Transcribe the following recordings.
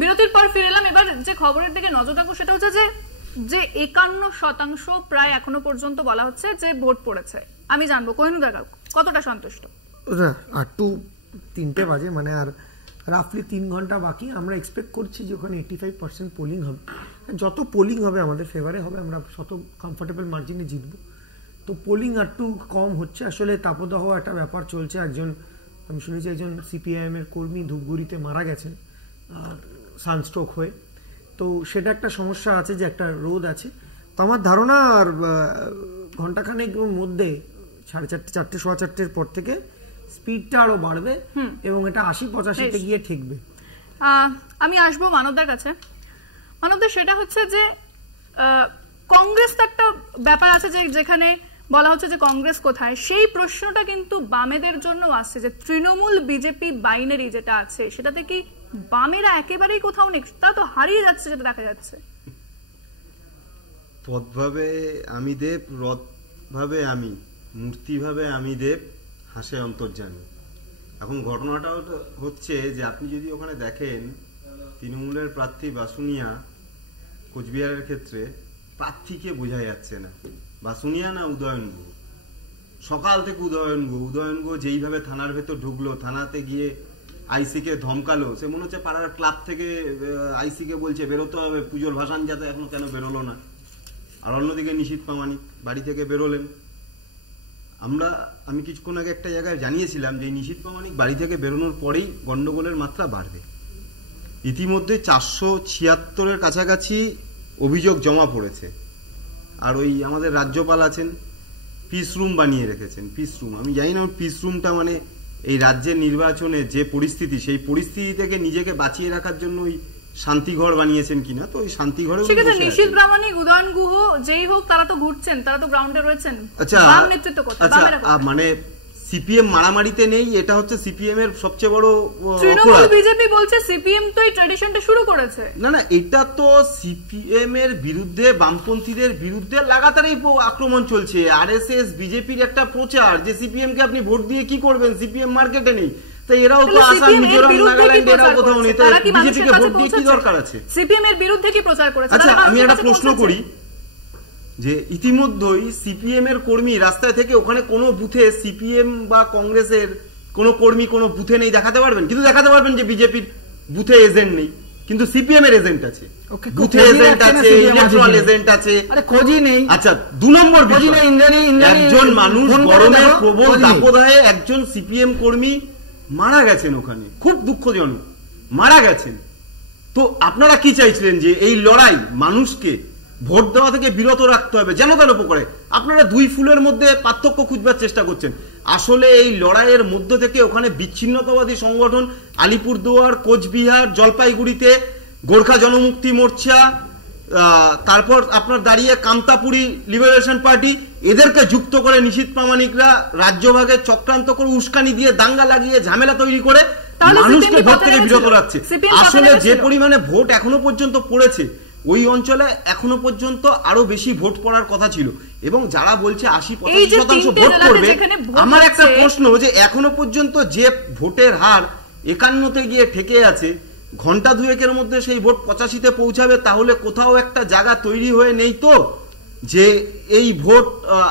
বিরতির পর ফিরে এলাম। এবার যে খবরের দিকে নজর রাখবো সেটা হচ্ছে যে 51% প্রায় এখনো পর্যন্ত বলা হচ্ছে যে ভোট পড়েছে। আমি জানবো কোহিনুর কতটা সন্তুষ্ট? আর 3টে বাজে, মানে আর রাফলি 3 ঘন্টা বাকি। আমরা এক্সপেক্ট করছি যে ওখানে 85% পোলিং হবে। যত পোলিং হবে আমাদের ফেভারে হবে, আমরা তত কমফোর্টেবল মার্জিনে জিতবো। তো পোলিং আর একটু কম হচ্ছে। আসলে তাপদাহ একটা ব্যাপার চলছে। আমি শুনেছি একজন সিপিআইএম এর কর্মী ধূপগুড়িতে মারা গেছেন সানস্ট্রোক হয়ে। তো সেটা একটা সমস্যা আছে, যে একটা রোদ আছে। তো আমার ধারণা আর ঘন্টাখানেক মধ্যে 4:30 4টে 4:15 পর থেকে স্পিডটা আরো বাড়বে এবং এটা 80-85-তে গিয়ে ঠেকবে। আমি আসবো মানবদার কাছে। মানবদা, সেটা হচ্ছে যে কংগ্রেস তো একটা ব্যাপার আছে যে যেখানে বলা হচ্ছে যে কংগ্রেস কোথায়, সেই প্রশ্নটা কিন্তু বামেদের জন্য আসছে যে তৃণমূল বিজেপি বাইনারি যেটা আছে সেটাতে কি বামেরা একেবারেই কোথাও নেই? তা তো হারিয়ে যাচ্ছে যেটা দেখা যাচ্ছে। পদভাবে আমি দেব, রথভাবে আমি, মূর্তিভাবে আমি দেব, হাসে অন্তর্জামী। এখন ঘটনাটা হচ্ছে যে আপনি যদি ওখানে দেখেন তৃণমূলের প্রার্থী বাসুনিয়া কোচবিহারের ক্ষেত্রে প্রার্থীকে বোঝা যাচ্ছে না। বাসুনিয়া না উদয়ন গুহ, সকাল থেকে উদয়ন গুহ যেইভাবে থানার ভেতর ঢুকলো, থানাতে গিয়ে আইসিকে ধমকালো, সে মনে হচ্ছে পাড়ার ক্লাব থেকে আইসিকে বলছে বেরোতে হবে, পুজোর ভাসান যাতে এখন কেন বেরোলো না। আর অন্যদিকে নিশীথ প্রামাণিক বাড়ি থেকে বেরোলেন। আমি কিছুক্ষণ আগে একটা জায়গায় জানিয়েছিলাম যে নিশীথ প্রামাণিক বাড়ি থেকে বেরোনোর পরেই গন্ডগোলের মাত্রা বাড়বে। ইতিমধ্যে 476-এর কাছাকাছি অভিযোগ জমা পড়েছে। আর ওই আমাদের রাজ্যপাল আছেন, পিস রুম বানিয়ে রেখেছেন। পিস রুম, আমি জানি না পিস রুমটা মানে এই রাজ্যের নির্বাচনে যে পরিস্থিতি, সেই পরিস্থিতি থেকে নিজেকে বাঁচিয়ে রাখার জন্য ওই শান্তিঘর বানিয়েছেন কিনা। তো ওই শান্তিঘরে নিশীথ প্রামাণিক, উদয়ন গুহ যেই হোক, তারা তো ঘুরছেন, তারা তো গ্রাউন্ডে রয়েছেন। আচ্ছা, মানে সিপিএম মারামারিতে নেই, এটা হচ্ছে সিপিএম এর সবচেয়ে বড় তৃণমূল বিজেপি বলছে সিপিএম তো এই ট্র্যাডিশনটা শুরু করেছে। না, এটা তো সিপিএম এর বিরুদ্ধে, বামপন্থীদের বিরুদ্ধে লাগাতারই আক্রমণ চলছে। আরএসএস বিজেপির একটা প্রচার যে সিপিএম কে আপনি ভোট দিয়ে কি করবেন, সিপিএম মার্কেটে নেই। তাই এরাও তো আসাম, মিজোরাম, নাগাল্যান্ড এরাও কোথাও নেই। তাই বিজেপিকে ভোট দিয়ে কি দরকার আছে? সিপিএম এর বিরুদ্ধে কি প্রচার করেছে? আচ্ছা, আমি একটা প্রশ্ন করি যে ইতিমধ্যেই সিপিএম এর কর্মী রাস্তায় থেকে ওখানে কোনো বুথে সিপিএম বা কংগ্রেসের কোনো কর্মী কোনো বুথে নেই দেখাতে পারবেন, কিন্তু দেখাতে পারবেন যে বিজেপির বুথে এজেন্ট নেই, কিন্তু সিপিএম এর এজেন্ট আছে, বুথে এজেন্ট আছে, ইলেকট্রাল এজেন্ট আছে। খোঁজই নেই। আচ্ছা, 2 নম্বর বিষয়, একজন মানুষ গরমের প্রবল দাপদাহে একজন সিপিএম কর্মী মারা গেছেন ওখানে, খুব দুঃখজনক মারা গেছেন। তো আপনারা কি চাইছিলেন? যে এই লড়াই মানুষকে ভোট দেওয়া থেকে বিরত রাখতে হবে, যেন তেন উপকারে। আপনারা 2 ফুলের মধ্যে পার্থক্য খুঁজবার চেষ্টা করছেন। আসলে এই লড়াইয়ের মধ্য থেকে ওখানে বিচ্ছিন্নতাবাদী সংগঠন আলিপুরদুয়ার, কোচবিহার, জলপাইগুড়িতে গোর্খা জনমুক্তি মোর্চা, তারপর আপনার দাঁড়িয়ে কামতাপুরি লিবারেশন পার্টি, এদেরকে যুক্ত করে নিশীথ প্রামাণিকরা রাজ্যভাগে চক্রান্ত করে উস্কানি দিয়ে দাঙ্গা লাগিয়ে ঝামেলা তৈরি করে মানুষকে ভোট থেকে বিরত রাখছে। আসলে যে পরিমাণে ভোট এখনো পর্যন্ত পড়েছে ওই অঞ্চলে এখনো পর্যন্ত আরো বেশি ভোট পড়ার কথা ছিল, এবং যারা বলছে 80-85% ভোট পড়বে, আমার একটা প্রশ্ন যে এখনো পর্যন্ত যে ভোটের হার 51-তে গিয়ে ঠেকে আছে, ঘন্টা 2-এর মধ্যে সেই ভোট 85-তে পৌঁছাবে, তাহলে কোথাও একটা জায়গা তৈরি হয়ে নেই তো যে এই ভোট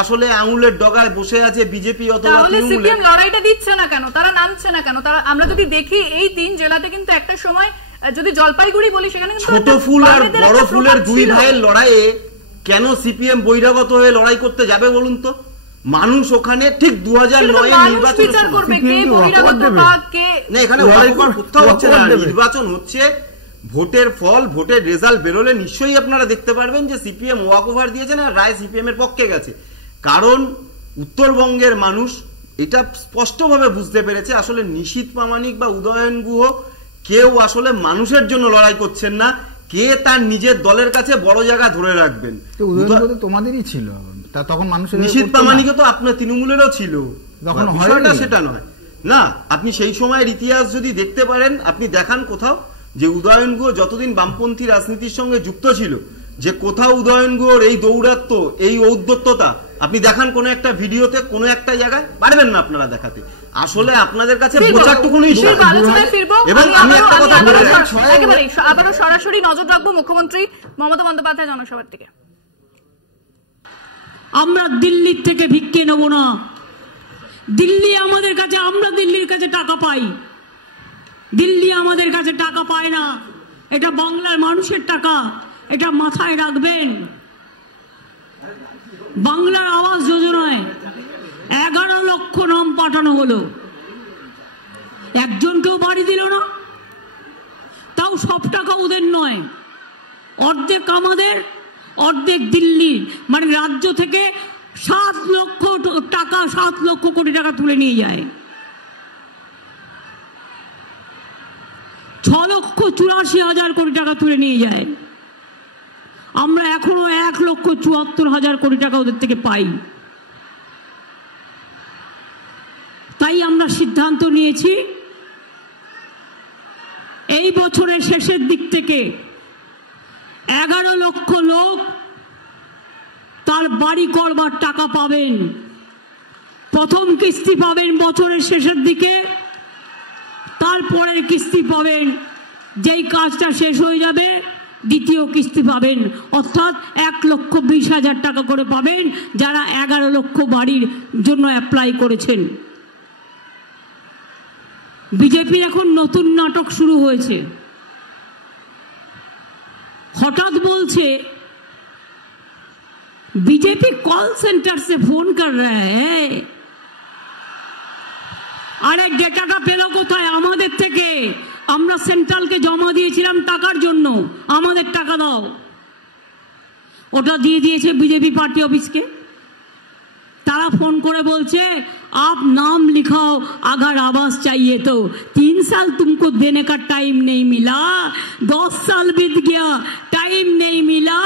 আসলে আঙুলের ডগায় বসে আছে বিজেপি অথবা তৃণমূল? লড়াইটা দিচ্ছে না কেন, তারা নামছে না কেন? তারা, আমরা যদি দেখি এই 3 জেলাতে কিন্তু একটা সময়, যদি জলপাইগুড়ি বলি, সেখানে ছোট ফুল আর বড় ফুলের 2 ভাইয়ের লড়াইয়ে কেন সিপিএম বহিরাগত হয়ে লড়াই করতে যাবে বলুন তো? মানুষ ওখানে ঠিক 2009 নির্বাচন নির্বাচন হচ্ছে, ভোটের ফল, ভোটের রেজাল্ট বেরোলে নিশ্চয়ই আপনারা দেখতে পারবেন যে সিপিএম ওয়াক ওভার দিয়েছেন আর রায় সিপিএম এর পক্ষে গেছে। কারণ উত্তরবঙ্গের মানুষ এটা স্পষ্টভাবে বুঝতে পেরেছে আসলে নিশীথ প্রামাণিক বা উদয়ন গুহ কেউ আসলে মানুষের জন্য লড়াই করছেন না, কে তার নিজের দলের কাছে বড় জায়গা ধরে রাখবেন। তোমাদেরই ছিল তখন, মানুষের নিশীথ প্রামাণিকও তো আপনার তৃণমূলেরও ছিল, বিষয়টা সেটা নয় না। আপনি সেই সময়ের ইতিহাস যদি দেখতে পারেন, আপনি দেখান কোথাও যে উদয়ন গুহ যতদিন বামপন্থী রাজনীতির সঙ্গে যুক্ত ছিল যে কোথাও উদয়ন গুহর এই দৌরাত্ম, এই ঔদ্ধত্যতা আপনি দেখান কোন একটা ভিডিওতে, কোন একটা জায়গায়, পারবেন না আপনারা দেখাতে। আসলে আপনাদের কাছে বোঝারটুকুনি। এবং আমি একটা কথা বলে একেবারেই আবারও সরাসরি নজর রাখবো মুখ্যমন্ত্রী মমতা বন্দ্যোপাধ্যায় জনসভার দিকে। আমরা দিল্লির থেকে ভিক্ষে নেব না, দিল্লি আমাদের কাছে, আমরা দিল্লির কাছে টাকা পাই, দিল্লি আমাদের কাছে টাকা পায় না। এটা বাংলার মানুষের টাকা, এটা মাথায় রাখবেন। বাংলার আবাস যোজনায় 11 লক্ষ নাম পাঠানো হলো, একজনকেও বাড়ি দিল না, তাও সব টাকা ওদের নয়, অর্ধেক আমাদের, অর্ধেক দিল্লির। মানে রাজ্য থেকে 7 লক্ষ টাকা, 7 লক্ষ কোটি টাকা তুলে নিয়ে যায়। 6,84,000 কোটি টাকা তুলে নিয়ে যায়। আমরা এখনো 1,74,000 কোটি টাকা ওদের থেকে পাই। তাই আমরা সিদ্ধান্ত নিয়েছি এই বছরের শেষের দিক থেকে 11 লক্ষ লোক তার বাড়ি করবার টাকা পাবেন। প্রথম কিস্তি পাবেন বছরের শেষের দিকে, তারপরের কিস্তি পাবেন যেই কাজটা শেষ হয়ে যাবে, দ্বিতীয় কিস্তি পাবেন, অর্থাৎ 1,20,000 টাকা করে পাবেন যারা 11 লক্ষ বাড়ির জন্য অ্যাপ্লাই করেছেন। বিজেপির এখন নতুন নাটক শুরু হয়েছে। হঠাৎ বলছে बीजेपी कॉल सेंटर से फोन कर रहा है, अरे डेटाটা পেল কোথায়? আমাদের থেকে। আমরা সেন্ট্রালকে জমা দিয়েছিলাম টাকার জন্য, আমাদের টাকা দাও। ওটা দিয়ে দিয়েছে बीजेपी पार्टी ऑफिस के। तारा फोन करे बोलছে आप नाम लिखाओ अगर आवास चाहिए तो। 3 साल तुमको देने का टाइम नहीं मिला, 10 साल बीत गया, टाइम नहीं मिला,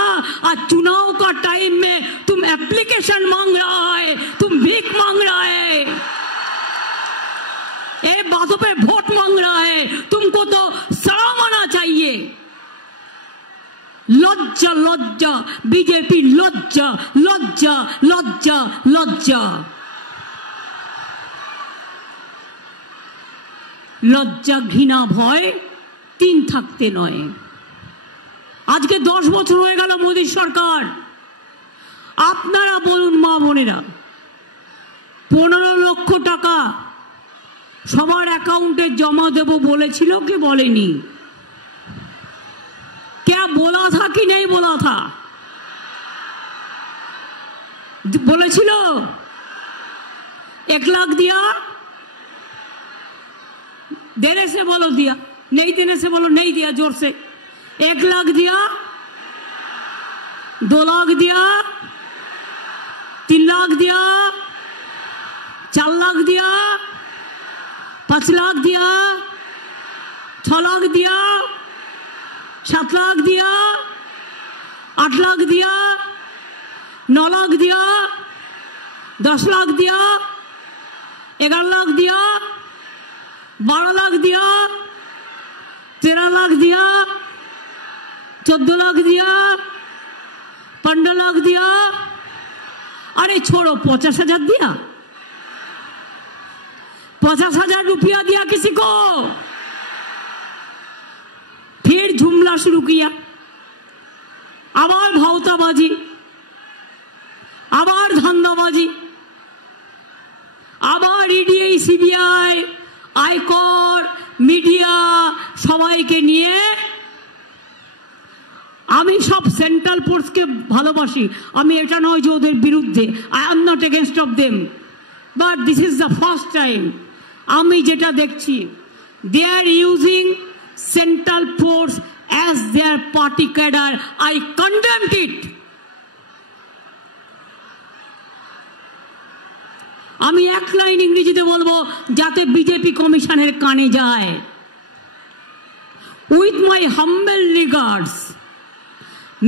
और चुनाव का टाइम में तुम एप्लीकेशन मांग रहा है, तुम भीख मांग रहा है, ये बातों पे वोट मांग रहा है। तुमको तो शर्म आना चाहिए। लज्जा लज्जा बीजेपी, लज्जा लज्जा लज्जा लज्जा लज्जा घृणा भय 3 থাকতে নয়। আজকে 10 বছর হয়ে গেল মোদী সরকার। আপনারা বলুন মা বোনেরা, 15 লক্ষ টাকা সবার অ্যাকাউন্টে জমা দেব বলেছিল কি বলেনি? क्या बोला था कि नहीं बोला था? बोलेছিল 1 लाख दिया, देने से बोलो दिया, नहीं देने से बोलो नहीं दिया, जोर से। 1 लाख दिया, 2 लाख दिया, 3 लाख दिया, 4 लाख दिया, 5 लाख दिया, 6 लाख दिया, 7 लाख दिया, 8 लाख दिया, 9 लाख दिया, 10 लाख दिया, 11 लाख दिया, 12 लाख दिया, 13 लाख दिया, 14 लाख दिया, 15 लाख दिया। अरे छोड़ो, 50,000 दिया, 50,000 रुपया दिया किसी को। फिर जुमला शुरू किया, आबार भावताबाजी, आबार धंधाबाजी, आबार ईडीआई सीबीआई आयकर मीडिया সবাইকে নিয়ে। আমি সব সেন্ট্রাল ফোর্সকে ভালোবাসি, আমি এটা নয় যে ওদের বিরুদ্ধে, I am not against of them, but this is the first time আমি যেটা দেখছি, they are using Central Force as their party cadre. I condemned it. আমি এক লাইন ইংরেজিতে বলবো যাতে বিজেপি কমিশনের কানে যায়। With my humble regards,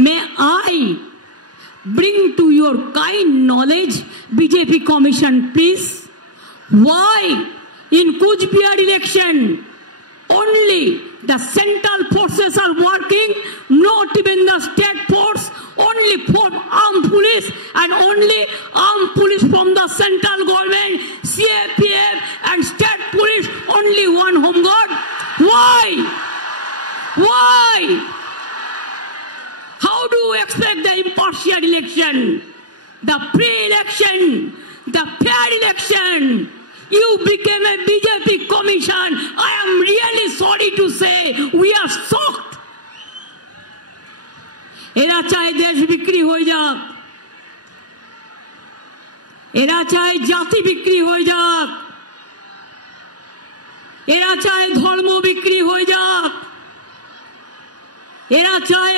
may I bring to your kind knowledge, BJP Commission, please, why in Kuch Bihar election only the central forces are working, not even the state force only armed police from the central government, CAPF and state police, only one home guard. Why? Why? How do you expect the impartial election, the pre-election, the fair election? You became a BJP commission. I am really sorry to say, we are shocked. এরা চায় দেশ বিক্রি হয়ে যাক, এরা চায় জাতি বিক্রি হয়ে যাক, এরা চায় ধর্ম বিক্রি হয়ে যাক, এরা চায়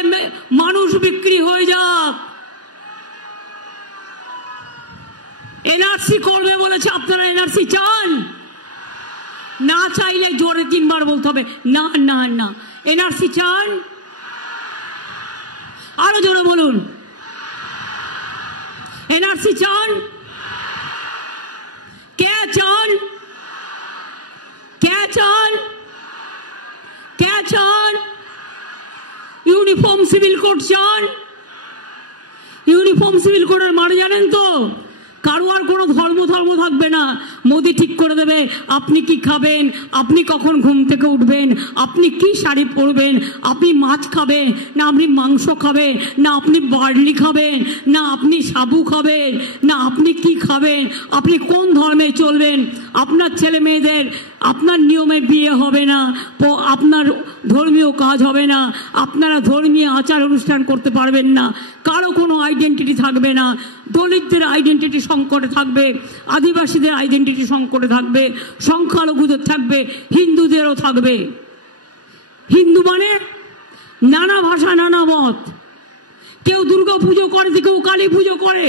মানুষ বিক্রি হয়ে যাক। এনআরসি করবে বলেছে, আপনারা এনআরসি চান? না চাইলে জোরে 3 বার বলতে হবে না না না। এনআরসি চান? আরো জোরে বলুন, এনআরসি চান? কে চান? কে চান? কে চান? ইউনিফর্ম সিভিল কোড চান? ইউনিফর্ম সিভিল কোডের মানে জানেন তো? কারো আর কোনো ধর্ম থাকবে না। মোদি ঠিক করে দেবে আপনি কি খাবেন, আপনি কখন ঘুম থেকে উঠবেন, আপনি কি শাড়ি পরবেন, আপনি মাছ খাবেন না আপনি মাংস খাবেন, না আপনি বার্লি খাবেন, না আপনি সাবু খাবেন, না আপনি কি খাবেন, আপনি কোন ধর্মে চলবেন। আপনার ছেলে মেয়েদের আপনার নিয়মে বিয়ে হবে না, আপনার ধর্মীয় কাজ হবে না, আপনারা ধর্মীয় আচার অনুষ্ঠান করতে পারবেন না, কারো কোনো আইডেন্টিটি থাকবে না। দলিতদের আইডেন্টিটি সংকটে থাকবে, আদিবাসীদের আইডেন্টিটি সংকটে থাকবে, সংখ্যালঘুদের থাকবে, হিন্দুদেরও থাকবে। হিন্দু মানে নানা ভাষা নানা মত, কেউ দুর্গা পুজো করে, কেউ কালী পুজো করে,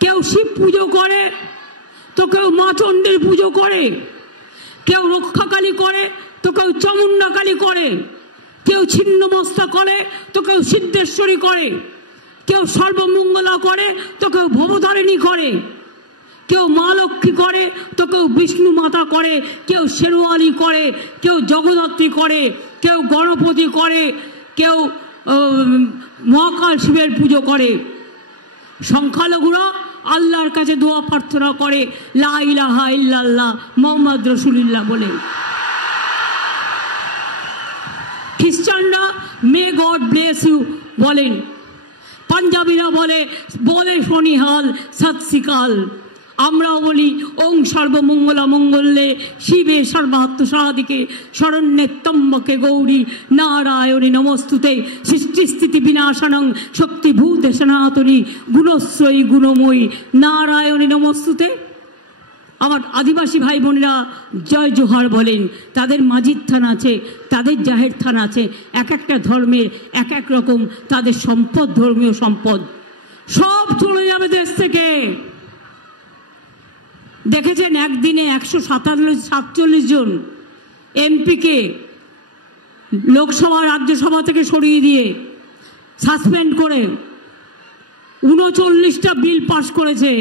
কেউ শিব পুজো করে, তো কেউ মা চণ্ডীর পুজো করে, কেউ রক্ষাকালী করে, তো কেউ চামুন্ডা কালী করে, কেউ ছিন্নমস্তা করে, তো কেউ সিদ্ধেশ্বরী করে, কেউ সর্বমঙ্গলা করে, তো কেউ ভবতারিণী করে, কেউ মা লক্ষ্মী করে, তো কেউ বিষ্ণু মাতা করে, কেউ শেরওয়ালি করে, কেউ জগদ্ধাত্রী করে, কেউ গণপতি করে, কেউ মহাকাল শিবের পুজো করে। সংখ্যালঘুরা আল্লাহর কাছে দোয়া প্রার্থনা করে লা ইলাহা ইল্লাল্লাহ মুহাম্মদ রাসূলুল্লাহ বলে। খ্রিস্টানরা মে গড ব্লেস ইউ বলেন, পাঞ্জাবিরা বলে বলে শনিহাল সৎ শ্রীকাল, আমরাও বলি ওং সর্বমঙ্গলা মঙ্গলে শিবে সর্বাত্ম সাধিকে শরণ্যে ত্র্যম্বকে গৌরী নারায়ণী নমস্তুতে সৃষ্টিস্থিতি বিনাশনং শক্তিভূতে সনাতনী গুণশ্রয়ী গুণময়ী নারায়ণী নমস্তুতে। আমার আদিবাসী ভাই বোনেরা জয় জোহার বলেন, তাদের মাজিদ থান আছে, তাদের জাহের থান আছে, এক একটা ধর্মের এক এক রকম তাদের সম্পদ, ধর্মীয় সম্পদ সব চলে যাবে দেশ থেকে। দেখেছেন একদিনে 147 জন এমপিকে লোকসভা রাজ্যসভা থেকে সরিয়ে দিয়ে সাসপেন্ড করে 39টা বিল পাস করেছে।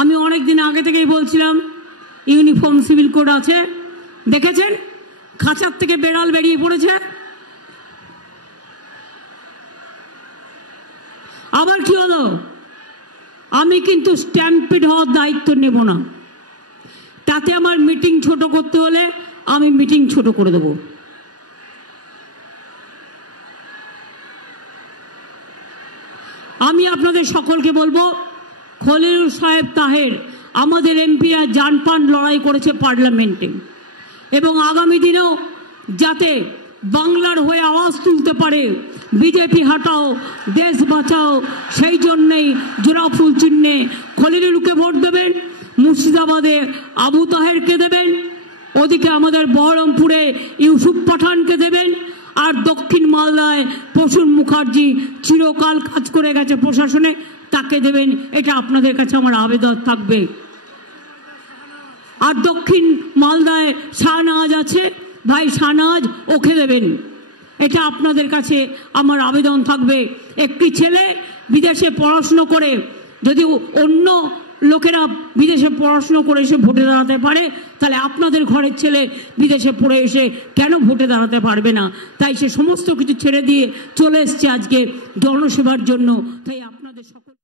আমি অনেকদিন আগে থেকেই বলছিলাম ইউনিফর্ম সিভিল কোড আছে, দেখেছেন খাঁচার থেকে বেড়াল বেরিয়ে পড়েছে। আবার কি হলো? আমি কিন্তু স্ট্যাম্পিড হওয়ার দায়িত্ব নেব না, তাতে আমার মিটিং ছোট করতে হলে আমি মিটিং ছোট করে দেব। আমি আপনাদের সকলকে বলবো, খলিলুর সাহেব তাহের আমাদের এমপিরা জানপান লড়াই করেছে পার্লামেন্টে, এবং আগামী দিনেও যাতে বাংলার হয়ে আওয়াজ তুলতে পারে বিজেপি হাটাও দেশ বাঁচাও, সেই জন্যেই জোড়াফুল চিহ্নে খলিলুরকে ভোট দেবেন, মুর্শিদাবাদে আবু তাহেরকে দেবেন, ওদিকে আমাদের বহরমপুরে ইউসুফ পাঠানকে দেবেন, আর দক্ষিণ মালদায় প্রসূন মুখার্জি চিরকাল কাজ করে গেছে প্রশাসনে, তাকে দেবেন। এটা আপনাদের কাছে আমার আবেদন থাকবে। আর দক্ষিণ মালদায় শাহনাজ আছে, ভাই শাহনাজ, ওকে দেবেন। এটা আপনাদের কাছে আমার আবেদন থাকবে। একটি ছেলে বিদেশে পড়াশুনো করে যদি অন্য লোকেরা বিদেশে পড়াশুনো করে এসে ভোটে দাঁড়াতে পারে, তাহলে আপনাদের ঘরের ছেলে বিদেশে পড়ে এসে কেন ভোটে দাঁড়াতে পারবে না? তাই সে সমস্ত কিছু ছেড়ে দিয়ে চলে এসছে আজকে জনসেবার জন্য। তাই আপনার আপনাদের সকল